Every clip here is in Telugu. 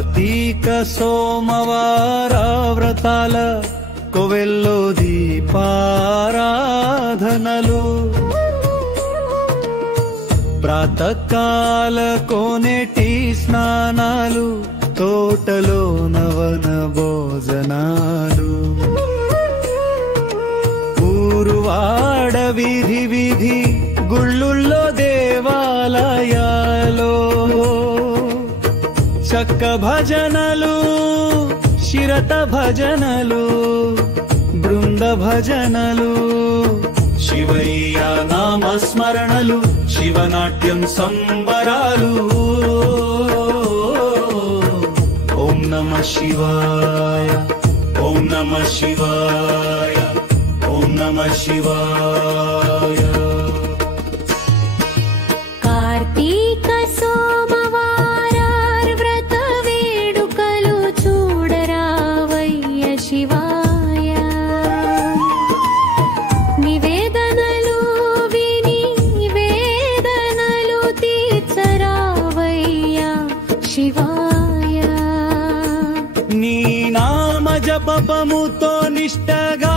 కార్తీక సోమవార వ్రతాల కోవెల్లో దీపారాధనలు ప్రాతకాల కోనేటి స్నానాలు తోటలో నవన భోజనాలు ఊరువాడ వీధి వీధి గుళ్ళుల్లో దేవాలయాలో చక్క భజనలు శిరత భజనలు బృంద భజనలు శివయ్య నామస్మరణలు శివనాట్యం సంబరాలు ఓం నమః శివాయ ఓం నమః శివాయ ఓం నమః శివాయ కార్తీక సోమవార వ్రత వేడుకలు చూడరావయ్య శివాయ నివేదనలు విని వేదనలు తీర్చరావయ్య శివాయ నీ నామ జపముతో నిష్టగా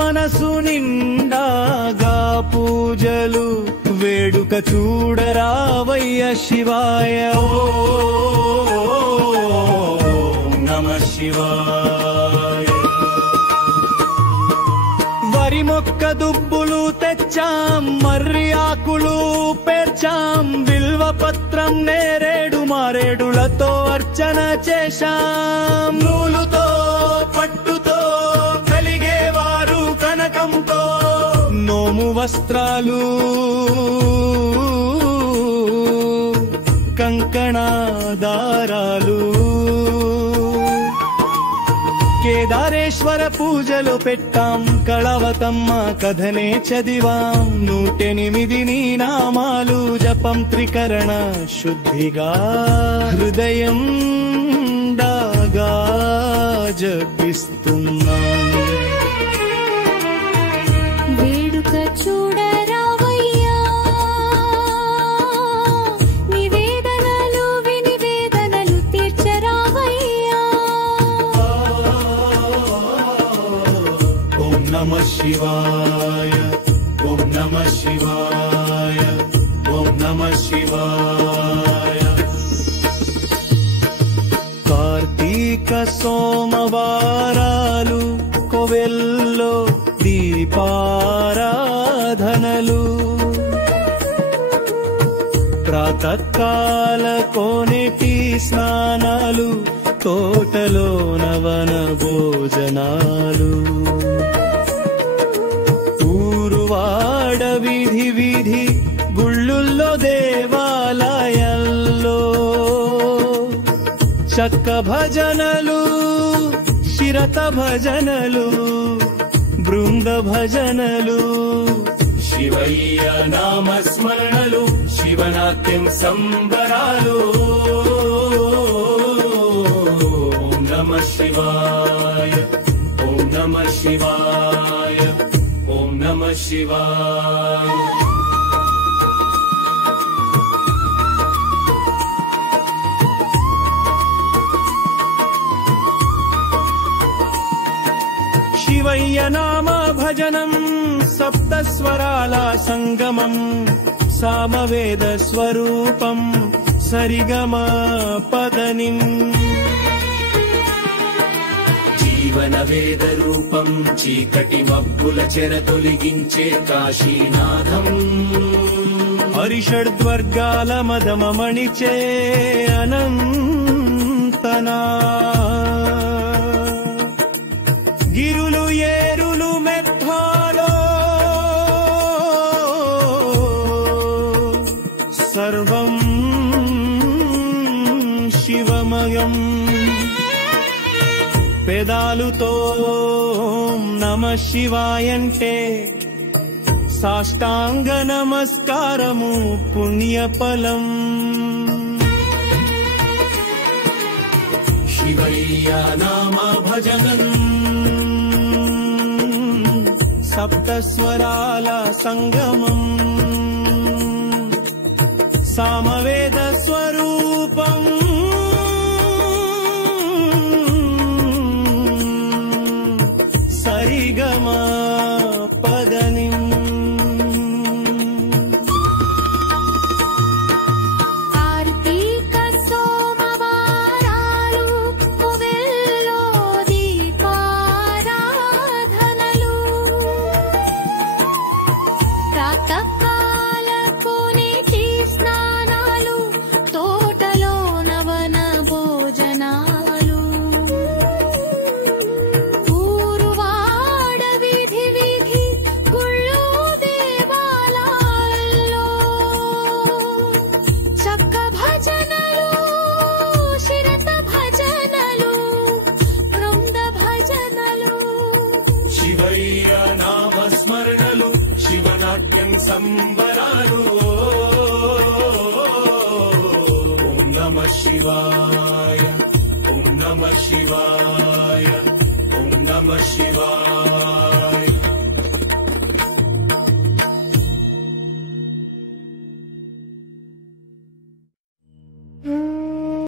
మనసు నిండాగా పూజలు వేడుక చూడరావయ్య శివాయ ఓం నమః శివాయ వరి మొక్క దుబ్బులు తెచ్చాం మర్రి ఆకులు పేర్చాం బిల్వ పత్రం నేరేడు మారేడులతో అర్చన చేశాం నూలుతో పట్టుతో కలిగేవారు కనకంతో నోము వస్త్రాలు కంకణ దారాలు కేదారేశ్వర పూజలు పెట్టాం కళవతమ్మ కథనే చదివాం 108 నీ నామాలు జపం త్రికరణ శుద్ధిగా హృదయం దాగా జపిస్తున్నాం వేడుక చూడరావయ్యా నివేదనలు విని వేదనలు తీర్చరావయ్యా ఓం నమః శివాయ ఓం నమః శివాయ ఓం నమః శివాయ కార్తీక సోమవారాలు కోవెల్లో దీపారాధనలు ప్రాతకాల కోనేటి స్నానాలు తోటలో నవన భోజనాలు ఊరువాడ వీధి వీధి గుళ్ళుల్లో దేవాలయాల్లో చక్క భజనలు శిరత భజనలు బృంద భజనలు శివయ్య నామస్మరణలు శివనాట్యం సంబరాలు ఓం నమః శివాయ ఓం నమః శివాయ ఓం నమః శివాయ శివయ్య నామ భజనం సప్త స్వరాల సంగమం సామవేద స్వరూపం సరిగమ పదనిం జీవన వేద రూపం చీకటి మబ్బుల చెర తొలగించే కాశీనాథం హరిషడ్వర్గాల మదమమణిచే అనంతనా గిరులు ఏరులు మెట్టాలో సర్వం శివమయం పెదాలుతో నమః శివాయంటే సాష్టాంగ నమస్కారము పుణ్యఫలం శివయ్య నామ భజనం సప్త స్వరాల సంగమం సామవేద స్వరూపం సంబరాలు. ఓం నమః శివాయ, ఓం నమః శివాయ, ఓం నమః శివాయ.